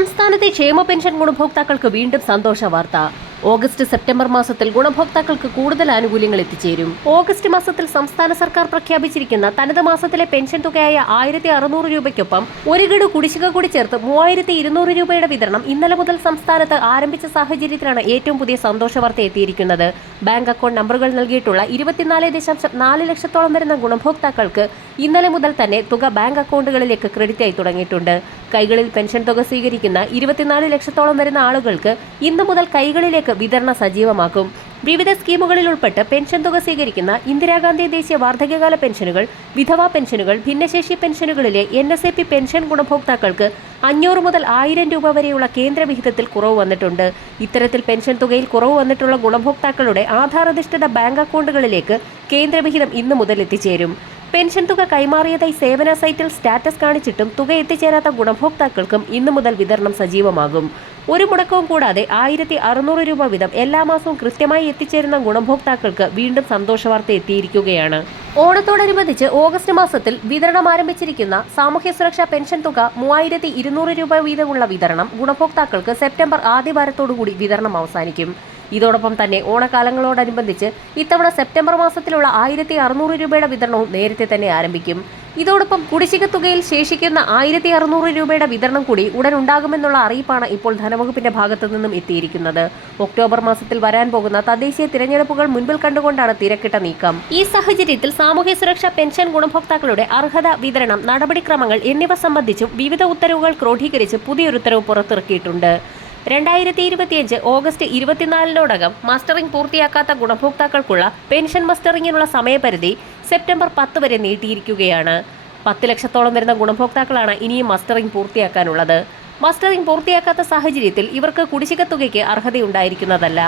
സംസ്ഥാനത്തെ ക്ഷേമ പെൻഷൻ ഗുണഭോക്താക്കൾക്ക് വീണ്ടും സന്തോഷ വാർത്ത. ഓഗസ്റ്റ് സെപ്റ്റംബർ മാസത്തിൽ ഗുണഭോക്താക്കൾക്ക് കൂടുതൽ ആനുകൂല്യങ്ങൾ എത്തിച്ചേരും. ഓഗസ്റ്റ് മാസത്തിൽ സംസ്ഥാന സർക്കാർ പ്രഖ്യാപിച്ചിരിക്കുന്ന തനത് മാസത്തിലെ പെൻഷൻ തുകയായ ആയിരത്തി അറുന്നൂറ് രൂപയ്ക്കൊപ്പം ഒരു ഗഡു കുടിശ്ശിക കൂടി ചേർത്ത് മൂവായിരത്തി ഇരുന്നൂറ് രൂപയുടെ വിതരണം ഇന്നലെ മുതൽ സംസ്ഥാനത്ത് ആരംഭിച്ച സാഹചര്യത്തിലാണ് ഏറ്റവും പുതിയ സന്തോഷ വാർത്ത എത്തിയിരിക്കുന്നത്. ബാങ്ക് അക്കൗണ്ട് നമ്പറുകൾ നൽകിയിട്ടുള്ള ഇരുപത്തിനാല് ദശാംശം നാല് ലക്ഷത്തോളം വരുന്ന ഗുണഭോക്താക്കൾക്ക് ഇന്നലെ മുതൽ തന്നെ തുക ബാങ്ക് അക്കൗണ്ടുകളിലേക്ക് ക്രെഡിറ്റ് ആയി തുടങ്ങിയിട്ടുണ്ട്. കൈകളിൽ പെൻഷൻ തുക സ്വീകരിക്കുന്ന ഇരുപത്തിനാല് ലക്ഷത്തോളം വരുന്ന ആളുകൾക്ക് ഇന്നു മുതൽ കൈകളിലേക്ക് വിതരണം സജീവമാക്കും. വിവിധ സ്കീമുകളിൽ ഉൾപ്പെട്ട് പെൻഷൻ തുക സ്വീകരിക്കുന്ന ഇന്ദിരാഗാന്ധി ദേശീയ വാർദ്ധക്യകാല പെൻഷനുകൾ വിധവാ പെൻഷനുകൾ ഭിന്നശേഷി പെൻഷനുകളിലെ N S A P pension ഗുണഭോക്താക്കൾക്ക് അഞ്ഞൂറ് മുതൽ ആയിരം രൂപ വരെയുള്ള കേന്ദ്ര വിഹിതത്തിൽ കുറവ് വന്നിട്ടുണ്ട്. ഇത്തരത്തിൽ പെൻഷൻ തുകയിൽ കുറവ് വന്നിട്ടുള്ള ഗുണഭോക്താക്കളുടെ ആധാർ അധിഷ്ഠിത ബാങ്ക് അക്കൗണ്ടുകളിലേക്ക് കേന്ദ്രവിഹിതം ഇന്നു മുതൽ എത്തിച്ചേരും. പെൻഷൻ തുക കൈമാറിയതായി സേവന സൈറ്റിൽ സ്റ്റാറ്റസ് കാണിച്ചിട്ടും തുക എത്തിച്ചേരാത്ത ഗുണഭോക്താക്കൾക്കും ഇന്നു മുതൽ വിതരണം സജീവമാകും. ഒരു മുടക്കവും കൂടാതെ ആയിരത്തി അറുന്നൂറ് രൂപ വീതം എല്ലാ മാസവും കൃത്യമായി എത്തിച്ചേരുന്ന ഗുണഭോക്താക്കൾക്ക് വീണ്ടും സന്തോഷവാർത്ത എത്തിയിരിക്കുകയാണ്. ഓണത്തോടനുബന്ധിച്ച് ഓഗസ്റ്റ് മാസത്തിൽ വിതരണം ആരംഭിച്ചിരിക്കുന്ന സാമൂഹ്യ സുരക്ഷാ പെൻഷൻ തുക മൂവായിരത്തി ഇരുന്നൂറ് രൂപ വീതമുള്ള വിതരണം ഗുണഭോക്താക്കൾക്ക് സെപ്റ്റംബർ ആദ്യവാരത്തോടുകൂടി വിതരണം അവസാനിക്കും. ഇതോടൊപ്പം തന്നെ ഓണക്കാലങ്ങളോടനുബന്ധിച്ച് ഇത്തവണ സെപ്റ്റംബർ മാസത്തിലുള്ള ആയിരത്തി അറുന്നൂറ് രൂപയുടെ വിതരണവും നേരത്തെ തന്നെ ആരംഭിക്കും. ഇതോടൊപ്പം കുടിശ്ശിക തുകയിൽ ശേഷിക്കുന്ന ആയിരത്തി അറുന്നൂറ് രൂപയുടെ വിതരണം കൂടി ഉടൻ ഉണ്ടാകുമെന്നുള്ള അറിയിപ്പാണ് ഇപ്പോൾ ധനവകുപ്പിന്റെ ഭാഗത്തു നിന്നും എത്തിയിരിക്കുന്നത്. ഒക്ടോബർ മാസത്തിൽ വരാൻ പോകുന്ന തദ്ദേശീയ തിരഞ്ഞെടുപ്പുകൾ മുൻപിൽ കണ്ടുകൊണ്ടാണ് തിരക്കിട്ട നീക്കം. ഈ സാഹചര്യത്തിൽ സാമൂഹ്യ സുരക്ഷാ പെൻഷൻ ഗുണഭോക്താക്കളുടെ അർഹത വിതരണം നടപടിക്രമങ്ങൾ എന്നിവ സംബന്ധിച്ചും വിവിധ ഉത്തരവുകൾ ക്രോഡീകരിച്ച് പുതിയൊരു ഉത്തരവ് പുറത്തിറക്കിയിട്ടുണ്ട്. രണ്ടായിരത്തി ഇരുപത്തിയഞ്ച് ഓഗസ്റ്റ് ഇരുപത്തിനാലിനോടകം മസ്റ്ററിംഗ് പൂർത്തിയാക്കാത്ത ഗുണഭോക്താക്കൾക്കുള്ള പെൻഷൻ മസ്റ്ററിംഗിനുള്ള സമയപരിധി സെപ്റ്റംബർ പത്ത് വരെ നീട്ടിയിരിക്കുകയാണ്. പത്ത് ലക്ഷത്തോളം വരുന്ന ഗുണഭോക്താക്കളാണ് ഇനിയും മസ്റ്ററിംഗ് പൂർത്തിയാക്കാനുള്ളത്. മസ്റ്ററിംഗ് പൂർത്തിയാക്കാത്ത സാഹചര്യത്തിൽ ഇവർക്ക് കുടിശ്ശിക തുകയ്ക്ക് അർഹതയുണ്ടായിരിക്കുന്നതല്ല.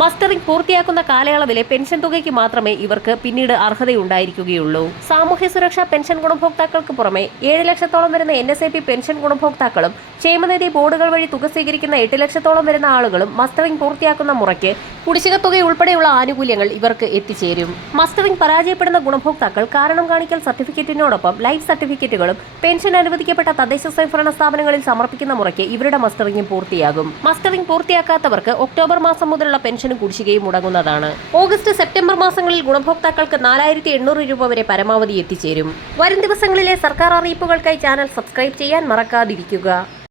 മസ്റ്ററിംഗ് പൂർത്തിയാക്കുന്ന കാലയളവിലെ പെൻഷൻ തുകയ്ക്ക് മാത്രമേ ഇവർക്ക് പിന്നീട് അർഹതയുണ്ടായിരിക്കുകയുള്ളൂ. സാമൂഹ്യ സുരക്ഷാ പെൻഷൻ ഗുണഭോക്താക്കൾക്ക് പുറമെ ഏഴ് ലക്ഷത്തോളം വരുന്ന N S A P pension ഗുണഭോക്താക്കളും ക്ഷേമനിധി ബോർഡുകൾ വഴി തുക സ്വീകരിക്കുന്ന എട്ട് ലക്ഷത്തോളം വരുന്ന ആളുകളും മസ്റ്ററിംഗ് പൂർത്തിയാക്കുന്ന മുറയ്ക്ക് കുടിശ്ശിക തുക ഉൾപ്പെടെയുള്ള ആനുകൂല്യങ്ങൾ ഇവർക്ക് എത്തിച്ചേരും. മസ്റ്ററിംഗ് പരാജയപ്പെടുന്ന ഗുണഭോക്താക്കൾ കാരണം കാണിക്കൽ സർട്ടിഫിക്കറ്റിനോടൊപ്പം ലൈഫ് സർട്ടിഫിക്കറ്റുകളും പെൻഷൻ അനുവദിക്കപ്പെട്ട തദ്ദേശ സ്വയംഭരണ സ്ഥാപനങ്ങളിൽ സമർപ്പിക്കുന്ന മുറയ്ക്ക് ഇവരുടെ മസ്റ്ററിംഗും പൂർത്തിയാകും. മസ്റ്ററിംഗ് പൂർത്തിയാക്കാത്തവർക്ക് ഒക്ടോബർ മാസം മുതലുള്ള പെൻഷനും കുടിശ്ശികയും മുടങ്ങുന്നതാണ്. ഓഗസ്റ്റ് സെപ്റ്റംബർ മാസങ്ങളിൽ ഗുണഭോക്താക്കൾക്ക് നാലായിരത്തി എണ്ണൂറ് രൂപ വരെ പരമാവധി എത്തിച്ചേരും. വരും ദിവസങ്ങളിലെ സർക്കാർ അറിയിപ്പുകൾക്കായി ചാനൽ സബ്സ്ക്രൈബ് ചെയ്യാൻ മറക്കാതിരിക്കുക.